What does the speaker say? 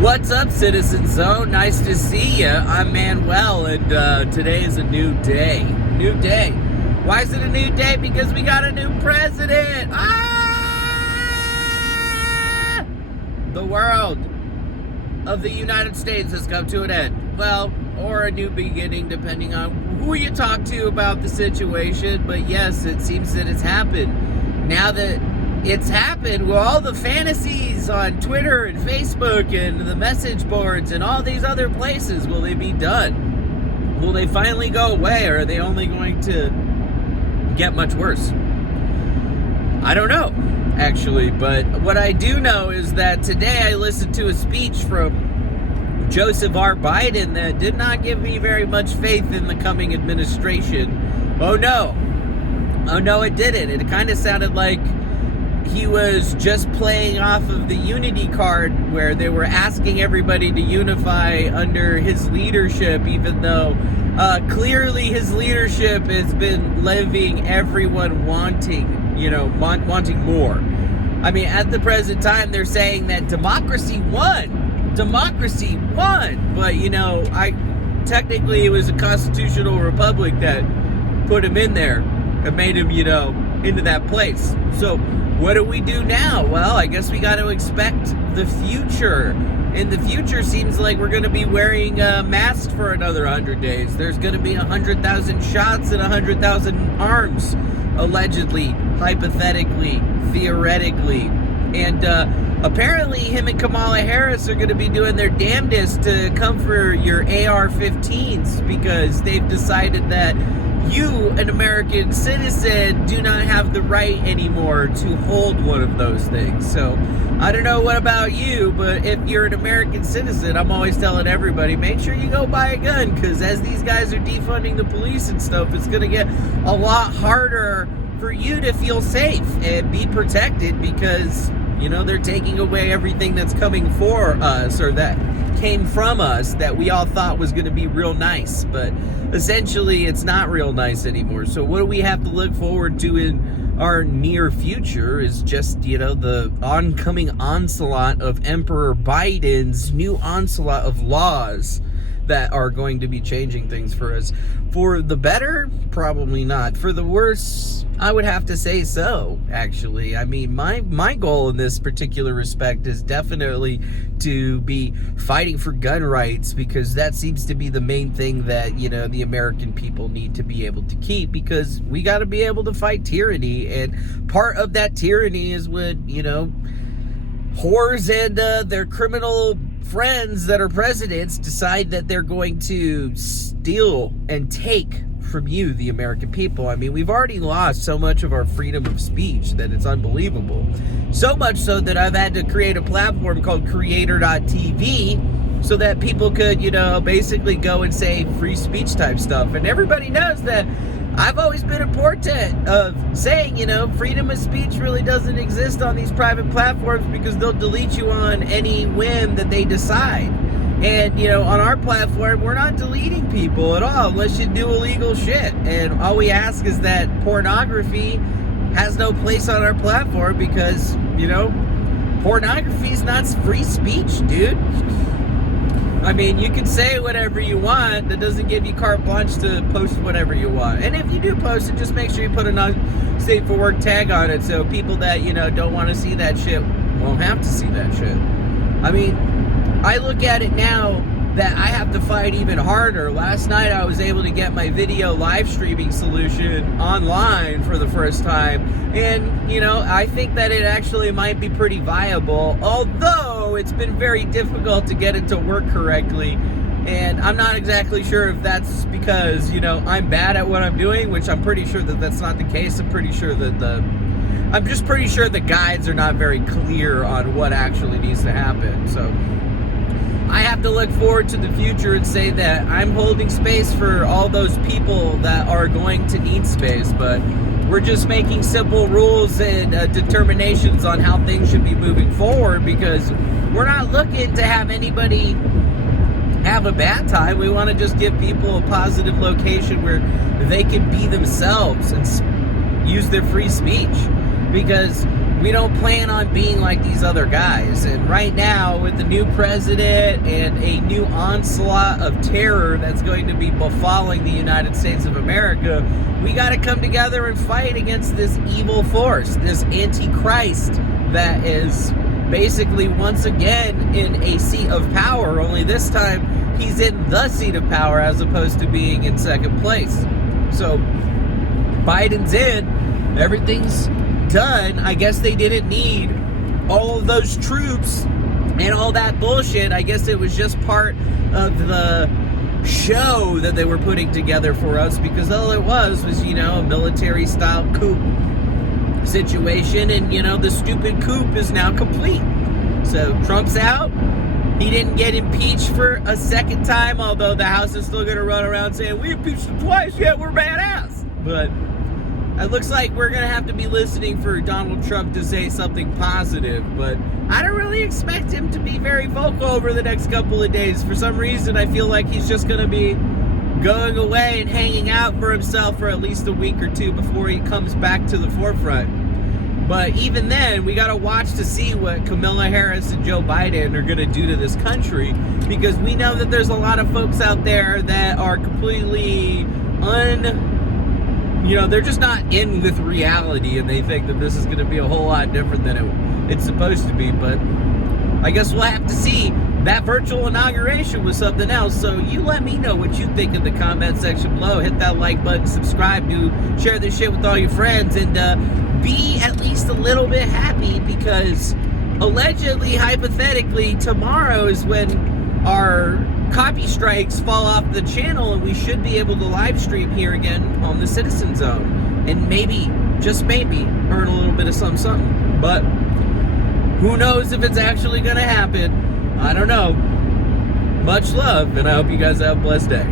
What's up, Citizen Zone? Nice to see you. I'm Manuel, and today is a new day. New day. Why is it a new day? Because we got a new president. The world of the United States has come to an end. Well, or a new beginning, depending on who you talk to about the situation. But yes, it seems that it's happened. Now that it's happened, well, all the fantasies on Twitter and Facebook and the message boards and all these other places, will they be done? Will they finally go away, or are they only going to get much worse? I don't know, actually, but what I do know is that today I listened to a speech from Joseph R. Biden that did not give me very much faith in the coming administration. Oh no, it didn't. It kind of sounded like he was just playing off of the unity card where they were asking everybody to unify under his leadership, even though clearly his leadership has been leaving everyone wanting more. I mean, at the present time, they're saying that democracy won, but technically it was a constitutional republic that put him in there and made him, into that place. So what do we do now? Well, I guess we got to expect the future. And the future seems like we're going to be wearing masks for another 100 days. There's going to be 100,000 shots and 100,000 arms, allegedly, hypothetically, theoretically. And apparently him and Kamala Harris are going to be doing their damnedest to come for your AR-15s, because they've decided that you, an American citizen, do not have the right anymore to hold one of those things. So, I don't know what about you, but if you're an American citizen, I'm always telling everybody, make sure you go buy a gun, because as these guys are defunding the police and stuff, it's going to get a lot harder for you to feel safe and be protected, because, they're taking away everything that's coming for us, or that came from us, that we all thought was going to be real nice, but essentially it's not real nice anymore. So what do we have to look forward to in our near future is just, the oncoming onslaught of Emperor Biden's new onslaught of laws that are going to be changing things for us. For the better, probably not. For the worse, I would have to say so, actually. I mean, my goal in this particular respect is definitely to be fighting for gun rights, because that seems to be the main thing that, the American people need to be able to keep, because we got to be able to fight tyranny. And part of that tyranny is when, whores and their criminal friends that are presidents decide that they're going to steal and take from you, the American people. I mean, we've already lost so much of our freedom of speech that it's unbelievable. So much so that I've had to create a platform called creator.tv so that people could, basically go and say free speech type stuff. And everybody knows that I've always been a portent of saying, freedom of speech really doesn't exist on these private platforms, because they'll delete you on any whim that they decide. And, on our platform, we're not deleting people at all unless you do illegal shit. And all we ask is that pornography has no place on our platform, because, pornography is not free speech, dude. I mean, you can say whatever you want. That doesn't give you carte blanche to post whatever you want. And if you do post it, just make sure you put a non-safe for work tag on it, so people that, don't want to see that shit won't have to see that shit. I mean, I look at it now that I have to fight even harder. Last night I was able to get my video live streaming solution online for the first time. And, I think that it actually might be pretty viable, although it's been very difficult to get it to work correctly. And I'm not exactly sure if that's because, I'm bad at what I'm doing, which I'm pretty sure that that's not the case. I'm just pretty sure the guides are not very clear on what actually needs to happen. So I have to look forward to the future and say that I'm holding space for all those people that are going to need space, but we're just making simple rules and determinations on how things should be moving forward, because we're not looking to have anybody have a bad time. We want to just give people a positive location where they can be themselves and use their free speech. Because we don't plan on being like these other guys. And right now, with the new president and a new onslaught of terror that's going to be befalling the United States of America, we got to come together and fight against this evil force, this antichrist that is basically once again in a seat of power, only this time he's in the seat of power as opposed to being in second place. So Biden's in, everything's done. I guess they didn't need all of those troops and all that bullshit. I guess it was just part of the show that they were putting together for us, because all it was, you know, a military style coup situation, and you know, the stupid coup is now complete. So Trump's out. He didn't get impeached for a second time, although the House is still going to run around saying we impeached him twice, yeah, we're badass. But it looks like we're going to have to be listening for Donald Trump to say something positive, but I don't really expect him to be very vocal over the next couple of days. For some reason, I feel like he's just going to be going away and hanging out for himself for at least a week or two before he comes back to the forefront. But even then, we got to watch to see what Kamala Harris and Joe Biden are going to do to this country, because we know that there's a lot of folks out there that are completely they're just not in with reality, and they think that this is going to be a whole lot different than it's supposed to be. But I guess we'll have to see. That virtual inauguration was something else. So you let me know what you think in the comment section below. Hit that like button, subscribe, share this shit with all your friends, and be at least a little bit happy, because allegedly, hypothetically, tomorrow is when our copy strikes fall off the channel, and we should be able to live stream here again on the Citizen Zone, and maybe, just maybe, earn a little bit of something. But who knows if it's actually gonna happen? I don't know. Much love, and I hope you guys have a blessed day.